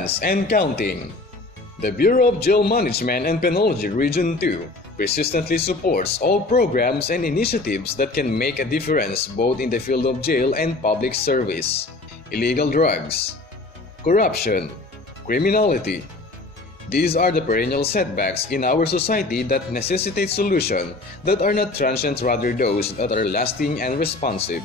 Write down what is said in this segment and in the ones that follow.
months and counting. The Bureau of Jail Management and Penology Region 2 persistently supports all programs and initiatives that can make a difference both in the field of jail and public service. Illegal drugs, corruption, criminality. These are the perennial setbacks in our society that necessitate solutions that are not transient, rather those that are lasting and responsive.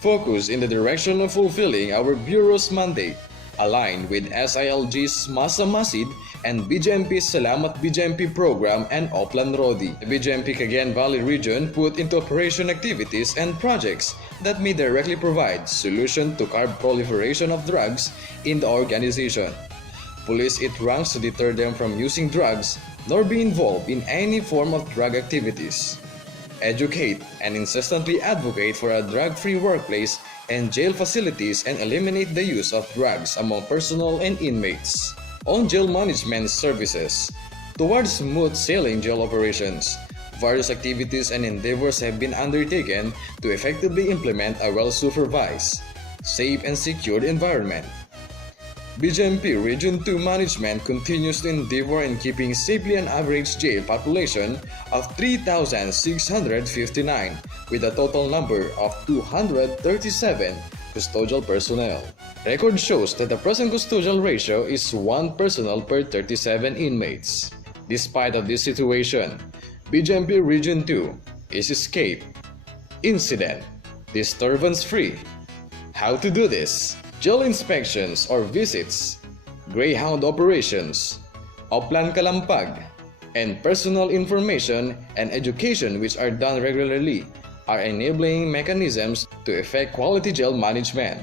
Focus in the direction of fulfilling our Bureau's mandate, aligned with SILG's Masa Masid and Bjmp's Salamat Bjmp program and Oplan Rodi. The Bjmp Cagayan Valley region put into operation activities and projects that may directly provide solution to curb proliferation of drugs in the organization. Police it ranks to deter them from using drugs nor be involved in any form of drug activities. Educate and incessantly advocate for a drug-free workplace and jail facilities and eliminate the use of drugs among personnel and inmates. On jail management services, towards smooth sailing jail operations, various activities and endeavors have been undertaken to effectively implement a well-supervised, safe and secured environment. Bjmp Region 2 Management continues to endeavor in keeping safely an average jail population of 3,659 with a total number of 237 custodial personnel. Record shows that the present custodial ratio is 1 personnel per 37 inmates. Despite of this situation, Bjmp Region 2 is escape, incident, disturbance-free. How to do this? Jail inspections or visits, greyhound operations, Oplan Kalampag, and personal information and education which are done regularly are enabling mechanisms to effect quality jail management.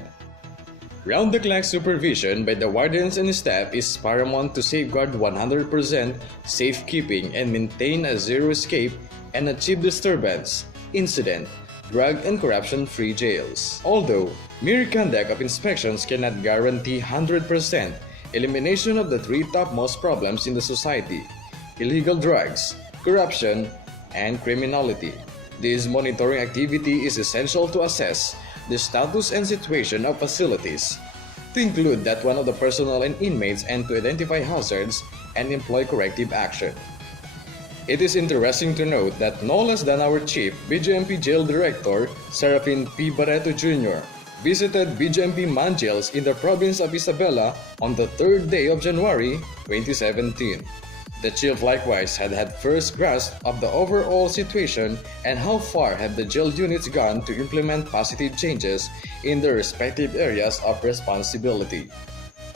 Round-the-clock supervision by the wardens and staff is paramount to safeguard 100% safekeeping and maintain a zero escape and achieve disturbance, incident, drug and corruption-free jails. Although mere conduct of inspections cannot guarantee 100% elimination of the three topmost problems in the society: illegal drugs, corruption, and criminality. This monitoring activity is essential to assess the status and situation of facilities, to include that one of the personnel and inmates, and to identify hazards and employ corrective action. It is interesting to note that no less than our Chief Bjmp Jail Director, Serafin P. Barreto Jr., visited Bjmp Man Jails in the province of Isabela on the 3rd day of January 2017. The Chief likewise had first grasp of the overall situation and how far have the jail units gone to implement positive changes in their respective areas of responsibility.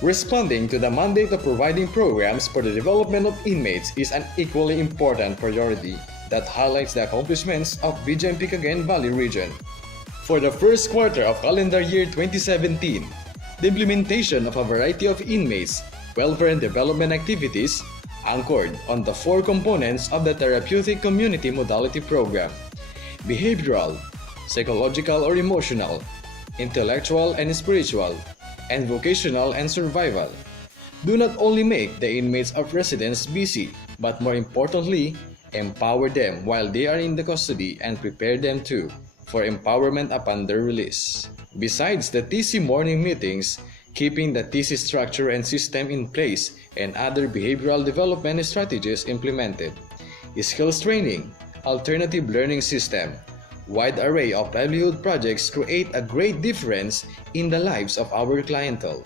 Responding to the mandate of providing programs for the development of inmates is an equally important priority that highlights the accomplishments of Bjmp Cagayan Valley region. For the first quarter of calendar year 2017, the implementation of a variety of inmates, welfare and development activities anchored on the 4 components of the Therapeutic Community Modality Program: behavioral, psychological or emotional, intellectual and spiritual, and vocational and survival, do not only make the inmates of residence busy, but more importantly, empower them while they are in the custody and prepare them too for empowerment upon their release. Besides the TC morning meetings, keeping the TC structure and system in place and other behavioral development strategies implemented, skills training, alternative learning system, wide array of livelihood projects create a great difference in the lives of our clientele.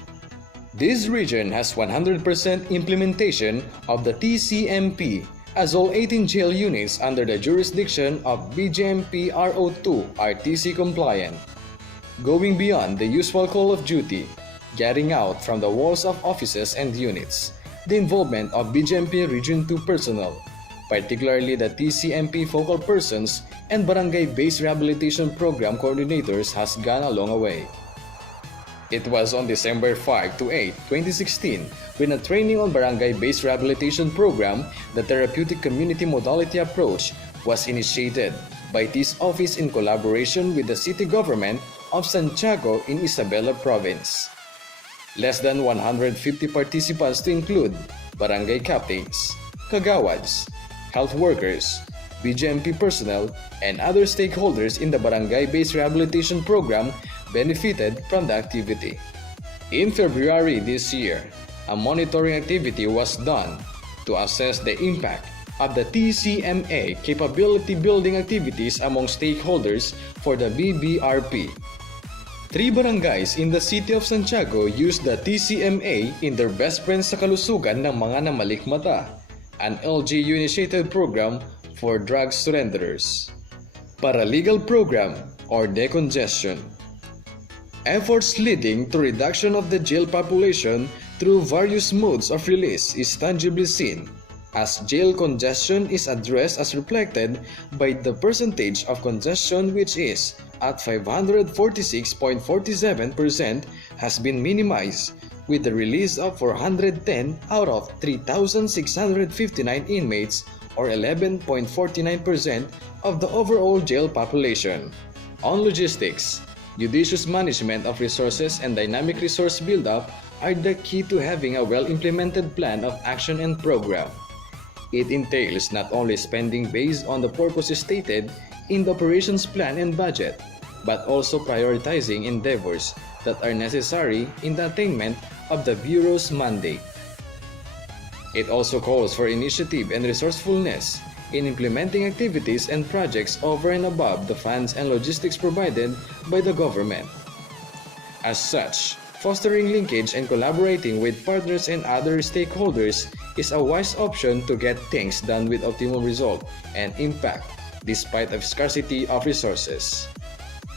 This region has 100% implementation of the TCMP, as all 18 jail units under the jurisdiction of Bjmpro-Ii are TC compliant. Going beyond the usual call of duty, getting out from the walls of offices and units, the involvement of Bjmp Region 2 personnel, particularly the TCMP focal persons and barangay-based rehabilitation program coordinators, has gone a long way. It was on December 5 to 8, 2016, when a training on barangay-based rehabilitation program, the Therapeutic Community Modality Approach, was initiated by this office in collaboration with the city government of Santiago in Isabela Province. Less than 150 participants to include barangay captains, kagawads, health workers, Bjmp personnel, and other stakeholders in the barangay-based rehabilitation program benefited from the activity. In February this year, a monitoring activity was done to assess the impact of the TCMA capability building activities among stakeholders for the BBRP. 3 barangays in the city of Santiago used the TCMA in their Best Friends sa Kalusugan ng mga namalikmata, an LGU-initiated program for drug surrenderers. Paralegal program or decongestion. Efforts leading to reduction of the jail population through various modes of release is tangibly seen, as jail congestion is addressed as reflected by the percentage of congestion, which is at 546.47% has been minimized with the release of 410 out of 3,659 inmates, or 11.49% of the overall jail population. On logistics, judicious management of resources and dynamic resource buildup are the key to having a well-implemented plan of action and program. It entails not only spending based on the purposes stated in the operations plan and budget, but also prioritizing endeavors that are necessary in the attainment of the Bureau's mandate. It also calls for initiative and resourcefulness in implementing activities and projects over and above the funds and logistics provided by the government. As such, fostering linkage and collaborating with partners and other stakeholders is a wise option to get things done with optimal result and impact despite of scarcity of resources.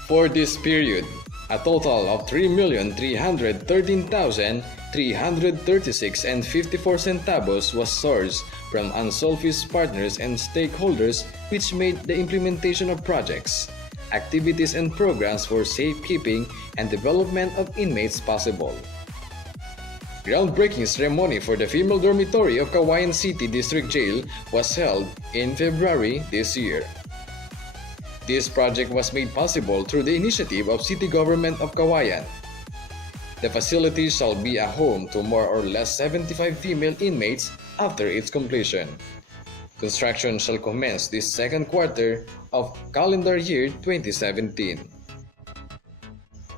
For this period, a total of 3,313,336.54 centavos was sourced from unselfish partners and stakeholders, which made the implementation of projects, activities and programs for safekeeping and development of inmates possible. Groundbreaking ceremony for the female dormitory of Cagayan City District Jail was held in February this year. This project was made possible through the initiative of City Government of Cagayan. The facility shall be a home to more or less 75 female inmates after its completion. Construction shall commence this second quarter of calendar year 2017.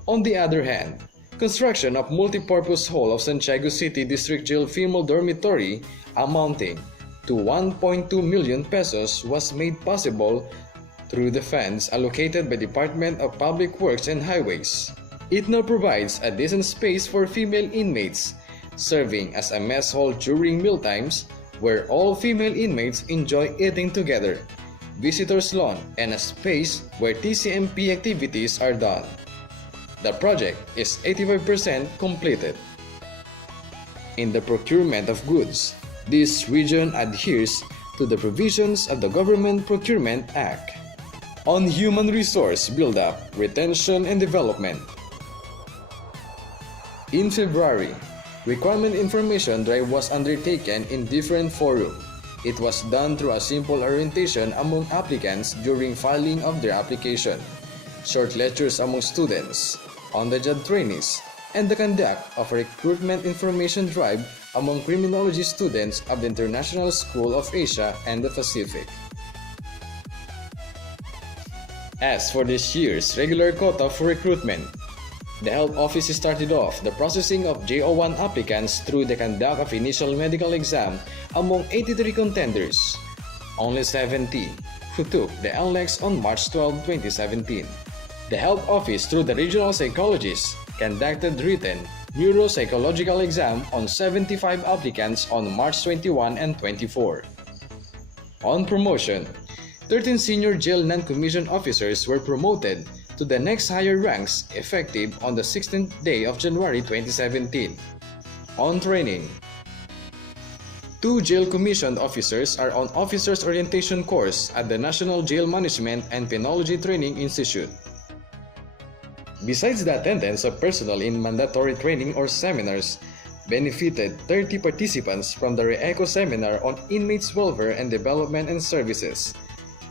On the other hand, construction of multipurpose hall of Santiago City District Jail Female Dormitory amounting to 1.2 million pesos was made possible through the funds allocated by Department of Public Works and Highways. It now provides a decent space for female inmates, serving as a mess hall during mealtimes where all female inmates enjoy eating together, visitors' lawn, and a space where TCMP activities are done. The project is 85% completed. In the procurement of goods, this region adheres to the provisions of the Government Procurement Act. On human resource buildup, retention, and development. In February, requirement information drive was undertaken in different forums. It was done through a simple orientation among applicants during filing of their application, short lectures among students, on-the-job trainees, and the conduct of a recruitment information drive among criminology students of the International School of Asia and the Pacific. As for this year's regular quota for recruitment, the Health Office started off the processing of JO1 applicants through the conduct of initial medical exam among 83 contenders, only 70 who took the NLEX on March 12, 2017. The Health Office, through the regional psychologists, conducted written neuropsychological exam on 75 applicants on March 21 and 24. On promotion, 13 senior jail non-commissioned officers were promoted to the next higher ranks effective on the 16th day of January 2017. On training, 2 jail commissioned officers are on officers orientation course at the National Jail Management and Penology Training Institute. Besides the attendance of personnel in mandatory training or seminars, benefited 30 participants from the REECO seminar on inmates' welfare and development and services.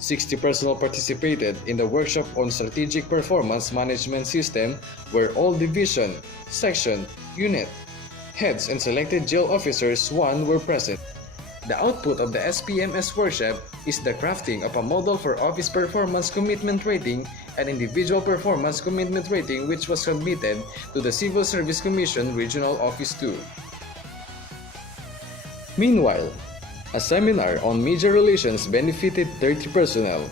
60 personnel participated in the workshop on Strategic Performance Management System, where all division, section, unit, heads and selected jail officers were present. The output of the SPMS workshop is the crafting of a model for Office Performance Commitment Rating and Individual Performance Commitment Rating, which was submitted to the Civil Service Commission Regional Office 2. Meanwhile, a seminar on media relations benefited 30 personnel.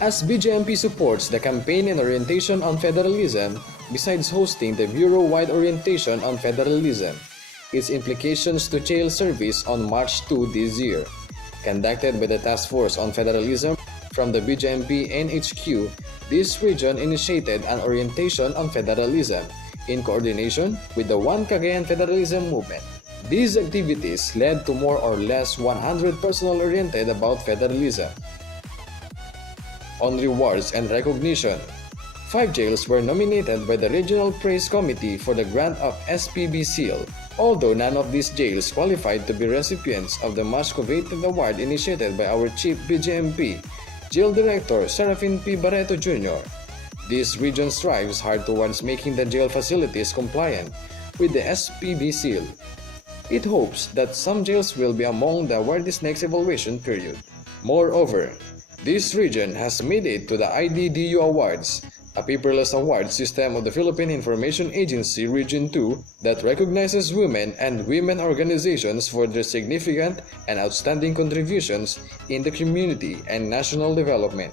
As BJMP supports the campaign and orientation on federalism, besides hosting the Bureau-wide orientation on federalism, its implications to jail service on March 2 this year, conducted by the Task Force on Federalism from the BJMP NHQ, this region initiated an orientation on federalism in coordination with the One Cagayan Federalism Movement. These activities led to more or less 100 personnel oriented about federalism. On rewards and recognition, 5 jails were nominated by the Regional Praise Committee for the grant of SPB seal, although none of these jails qualified to be recipients of the much coveted award initiated by our Chief BJMP, Jail Director Serafin P. Barreto Jr. This region strives hard towards making the jail facilities compliant with the SPB seal. It hopes that some jails will be among the awardees' next evaluation period. Moreover, this region has made it to the IDDU Awards, a paperless award system of the Philippine Information Agency Region 2 that recognizes women and women organizations for their significant and outstanding contributions in the community and national development.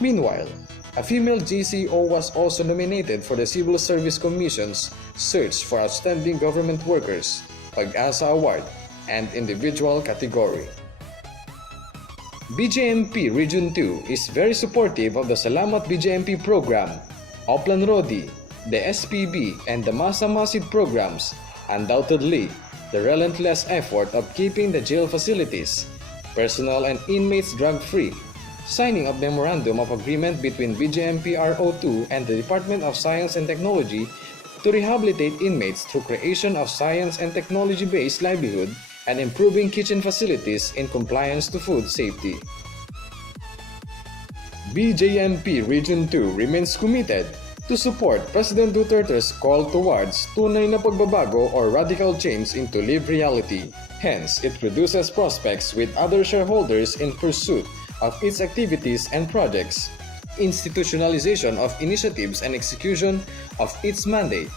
Meanwhile, a female GCO was also nominated for the Civil Service Commission's Search for Outstanding Government Workers, Pag-asa Award, and individual category. BJMP Region 2 is very supportive of the Salamat BJMP program, Oplan Rodi, the SPB, and the Masa Masid programs. Undoubtedly, the relentless effort of keeping the jail facilities, personnel and inmates drug-free, signing of Memorandum of Agreement between BJMP RO2 and the Department of Science and Technology to rehabilitate inmates through creation of science and technology-based livelihood and improving kitchen facilities in compliance to food safety. BJMP Region 2 remains committed to support President Duterte's call towards tunay na pagbabago or radical change into live reality. Hence, it produces prospects with other shareholders in pursuit of its activities and projects, institutionalization of initiatives and execution of its mandate.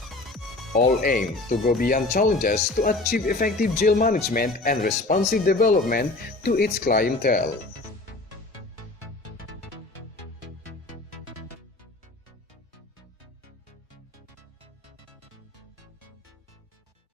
All aim to go beyond challenges to achieve effective jail management and responsive development to its clientele.